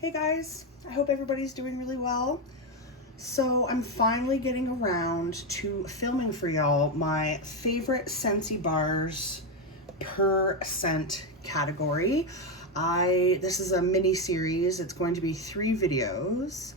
Hey guys, I hope everybody's doing really well. So I'm finally getting around to filming for y'all my favorite Scentsy bars per scent category. This is a mini series. It's going to be 3 videos.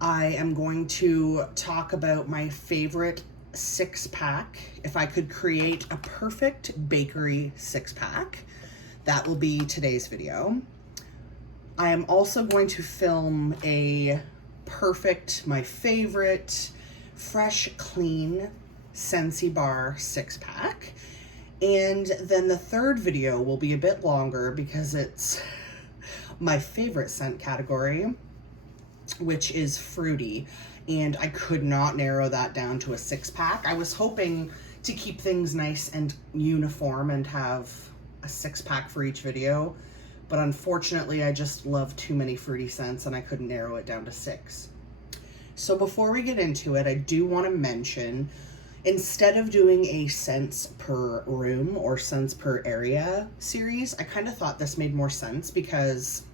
I am going to talk about my favorite 6-pack. If I could create a perfect bakery 6-pack, that will be today's video. I am also going to film a perfect, my favorite, fresh, clean Scentsy bar 6-pack. And then the 3rd video will be a bit longer because it's my favorite scent category, which is fruity. And I could not narrow that down to a 6-pack. I was hoping to keep things nice and uniform and have a 6-pack for each video. But unfortunately, I just love too many fruity scents and I couldn't narrow it down to 6. So before we get into it, I do want to mention, instead of doing a scents per room or scents per area series, I kind of thought this made more sense because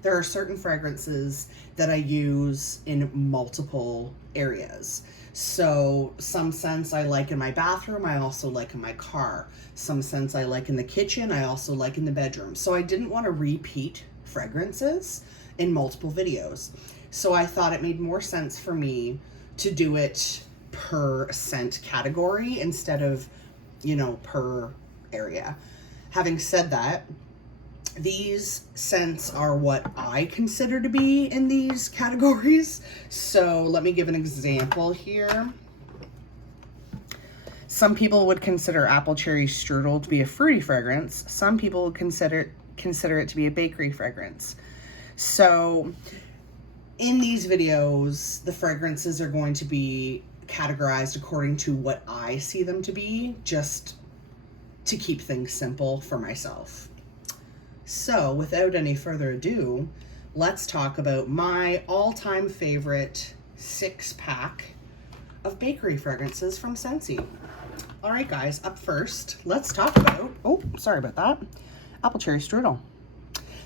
there are certain fragrances that I use in multiple areas. So some scents I like in my bathroom, I also like in my car. Some scents I like in the kitchen, I also like in the bedroom. So I didn't want to repeat fragrances in multiple videos. So I thought it made more sense for me to do it per scent category instead of, per area. Having said that, these scents are what I consider to be in these categories. So let me give an example here. Some people would consider apple cherry strudel to be a fruity fragrance. Some people would consider it to be a bakery fragrance. So in these videos, the fragrances are going to be categorized according to what I see them to be, just to keep things simple for myself. So without any further ado, let's talk about my all-time favorite 6-pack of bakery fragrances from Scentsy. All right, guys, up first, let's talk about, apple cherry strudel.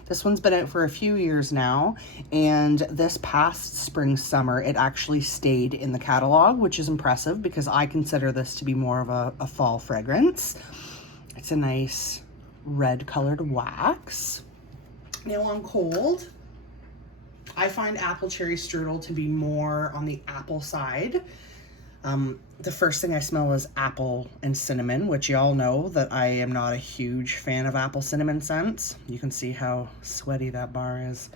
This one's been out for a few years now, and this past spring, summer, it actually stayed in the catalog, which is impressive because I consider this to be more of a fall fragrance. It's a nice red colored wax. Now on cold, I find apple cherry strudel to be more on the apple side. The first thing I smell is apple and cinnamon, which y'all know that I am not a huge fan of apple cinnamon scents. You can see how sweaty that bar is.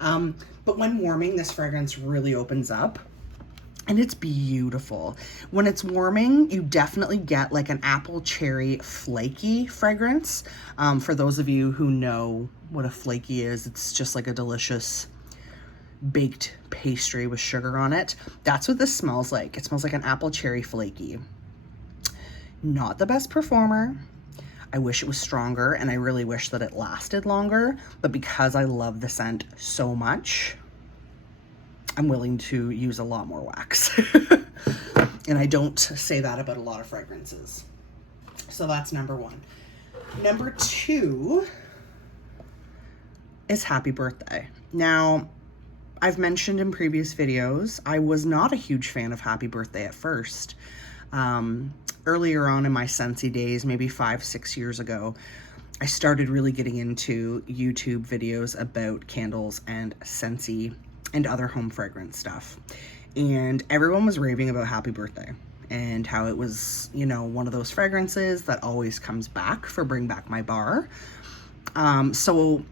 But when warming, this fragrance really opens up. And it's beautiful. When it's warming, you definitely get like an apple cherry flaky fragrance. For those of you who know what a flaky is, it's just like a delicious baked pastry with sugar on it. That's what this smells like. It smells like an apple cherry flaky. Not the best performer. I wish it was stronger, and I really wish that it lasted longer. But because I love the scent so much, I'm willing to use a lot more wax. And I don't say that about a lot of fragrances. So that's number 1. Number 2 is Happy Birthday. Now, I've mentioned in previous videos, I was not a huge fan of Happy Birthday at first. Earlier on in my Scentsy days, maybe 5-6 years ago, I started really getting into YouTube videos about candles and Scentsy and other home fragrance stuff. And everyone was raving about Happy Birthday and how it was, one of those fragrances that always comes back for Bring Back My Bar. So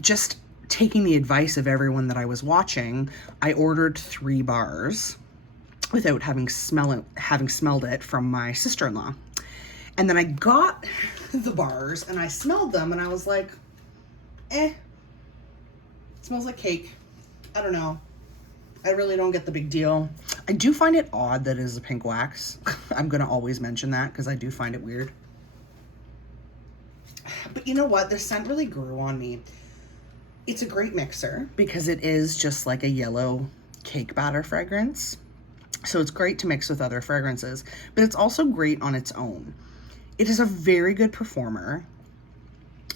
just taking the advice of everyone that I was watching, I ordered 3 bars without having smelled it from my sister-in-law. And then I got the bars and I smelled them and I was like, it smells like cake. I don't know. I really don't get the big deal. I do find it odd that it is a pink wax. I'm going to always mention that because I do find it weird. But you know what? This scent really grew on me. It's a great mixer because it is just like a yellow cake batter fragrance. So it's great to mix with other fragrances, but it's also great on its own. It is a very good performer.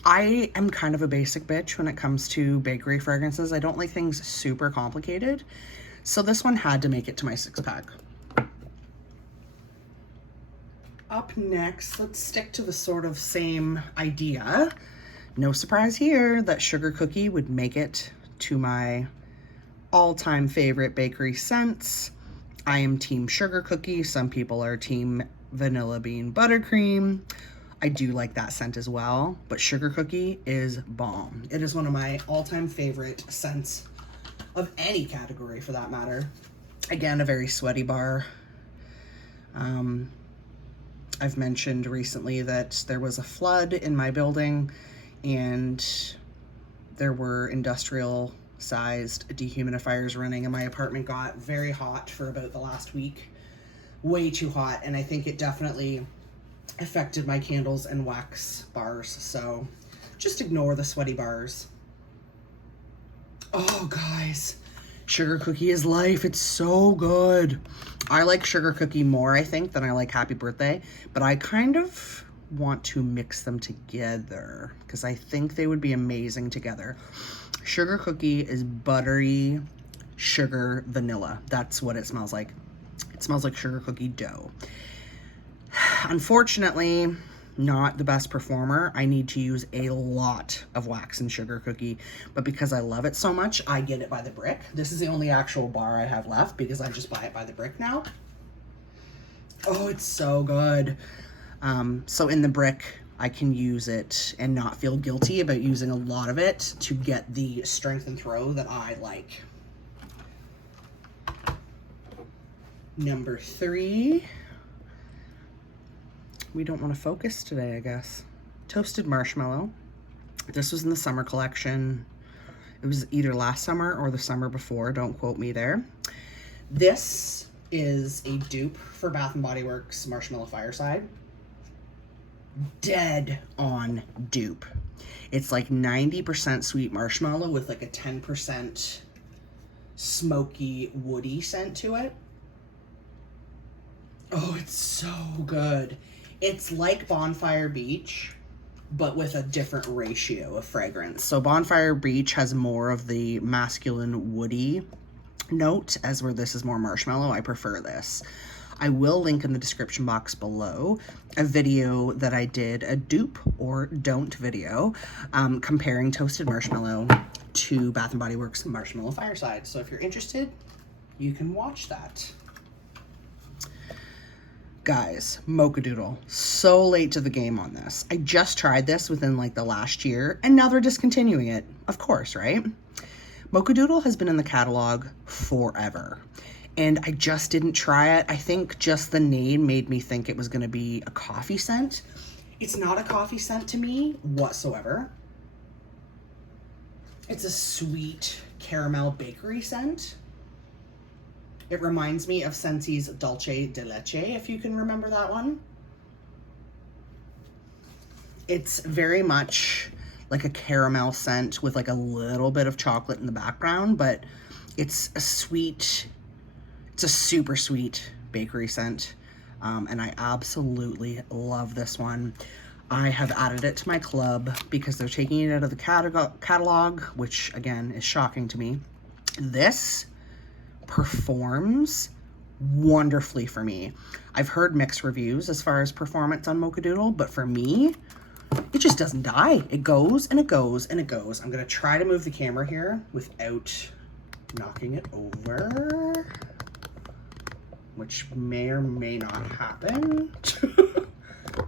I am kind of a basic bitch when it comes to bakery fragrances. I don't like things super complicated. So this one had to make it to my 6-pack. Up next, let's stick to the sort of same idea. No surprise here that Sugar Cookie would make it to my all-time favorite bakery scents. I am team Sugar Cookie. Some people are team Vanilla Bean Buttercream. I do like that scent as well, but Sugar Cookie is bomb. It is one of my all-time favorite scents of any category for that matter. Again, a very sweaty bar. I've mentioned recently that there was a flood in my building and there were industrial sized dehumidifiers running and my apartment got very hot for about the last week. Way too hot, and I think it definitely affected my candles and wax bars, so just ignore the sweaty bars. Oh guys, Sugar Cookie is life. It's so good. I like Sugar Cookie more, I think, than I like Happy Birthday, but I kind of want to mix them together because I think they would be amazing together. Sugar Cookie is buttery sugar vanilla. That's what it smells like. It smells like sugar cookie dough. Unfortunately, not the best performer. I need to use a lot of wax in Sugar Cookie, but because I love it so much, I get it by the brick. This is the only actual bar I have left because I just buy it by the brick now. Oh, it's so good. So in the brick, I can use it and not feel guilty about using a lot of it to get the strength and throw that I like. Number 3. We don't want to focus today, I guess. Toasted Marshmallow. This was in the summer collection. It was either last summer or the summer before. Don't quote me there. This is a dupe for Bath & Body Works Marshmallow Fireside. Dead on dupe. It's like 90% sweet marshmallow with like a 10% smoky, woody scent to it. Oh, it's so good. It's like Bonfire Beach, but with a different ratio of fragrance. So Bonfire Beach has more of the masculine woody note, as where this is more marshmallow. I prefer this. I will link in the description box below a video that I did, a dupe or don't video, comparing Toasted Marshmallow to Bath & Body Works Marshmallow Fireside. So if you're interested, you can watch that. Guys, Mocha Doodle, so late to the game on this. I just tried this within like the last year and now they're discontinuing it. Of course, right? Mocha Doodle has been in the catalog forever and I just didn't try it. I think just the name made me think it was going to be a coffee scent. It's not a coffee scent to me whatsoever. It's a sweet caramel bakery scent. It reminds me of Scentsy's Dulce de Leche, if you can remember that one. It's very much like a caramel scent with like a little bit of chocolate in the background, but it's a sweet, it's a super sweet bakery scent. And I absolutely love this one. I have added it to my club because they're taking it out of the catalog, which again is shocking to me. This performs wonderfully for me. I've heard mixed reviews as far as performance on Mocha Doodle, but for me, it just doesn't die. It goes and it goes and it goes. I'm gonna try to move the camera here without knocking it over, which may or may not happen.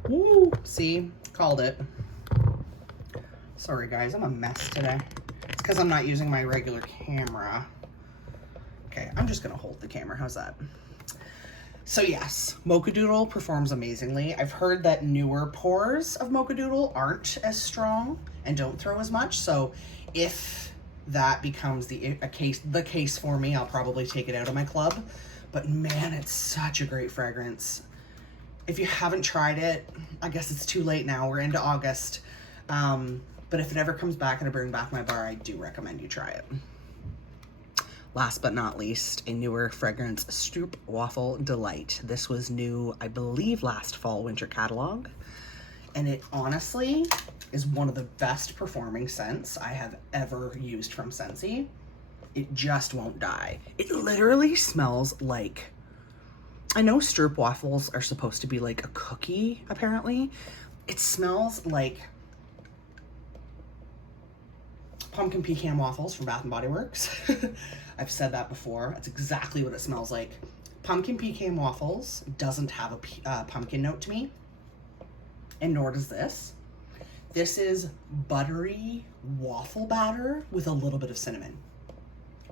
Woo, see, called it. Sorry guys, I'm a mess today. It's because I'm not using my regular camera. Okay, I'm just gonna hold the camera, how's that? So yes, Mocha Doodle performs amazingly. I've heard that newer pours of Mocha Doodle aren't as strong and don't throw as much, so if that becomes the case for me, I'll probably take it out of my club. But man, it's such a great fragrance. If you haven't tried it, I guess it's too late now, we're into August. But if it ever comes back and I bring back my bar, I do recommend you try it. Last but not least, a newer fragrance, Stroop Waffle Delight. This was new, I believe, last fall winter catalog. And it honestly is one of the best performing scents I have ever used from Scentsy. It just won't die. It literally smells like, I know stroopwafels are supposed to be like a cookie, apparently. It smells like pumpkin pecan waffles from Bath & Body Works. I've said that before. That's exactly what it smells like. Pumpkin pecan waffles doesn't have a pumpkin note to me, and nor does this. This is buttery waffle batter with a little bit of cinnamon,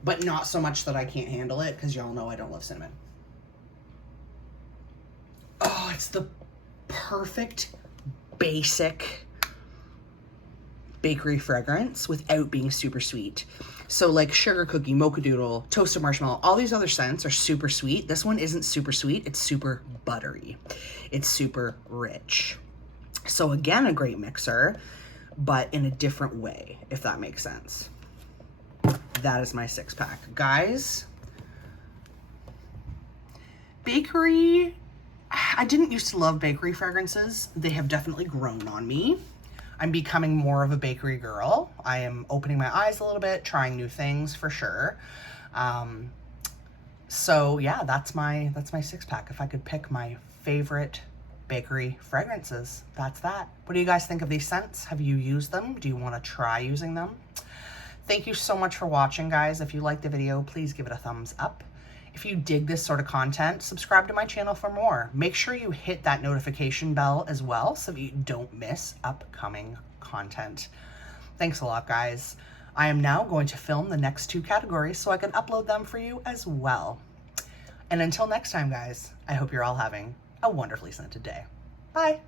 but not so much that I can't handle it, because y'all know I don't love cinnamon. Oh, it's the perfect basic bakery fragrance without being super sweet. So like sugar cookie, mocha doodle, toasted marshmallow, all these other scents are super sweet. This one isn't super sweet. It's super buttery. It's super rich. So again, a great mixer, but in a different way, if that makes sense. That is my 6-pack. Guys, bakery, I didn't used to love bakery fragrances. They have definitely grown on me. I'm becoming more of a bakery girl. I am opening my eyes a little bit, trying new things for sure. So yeah, that's my 6-pack. If I could pick my favorite bakery fragrances, that's that. What do you guys think of these scents? Have you used them? Do you want to try using them? Thank you so much for watching, guys. If you liked the video, please give it a thumbs up. If you dig this sort of content, subscribe to my channel for more. Make sure you hit that notification bell as well so that you don't miss upcoming content. Thanks a lot, guys. I am now going to film the next 2 categories so I can upload them for you as well. And until next time, guys, I hope you're all having a wonderfully scented day. Bye.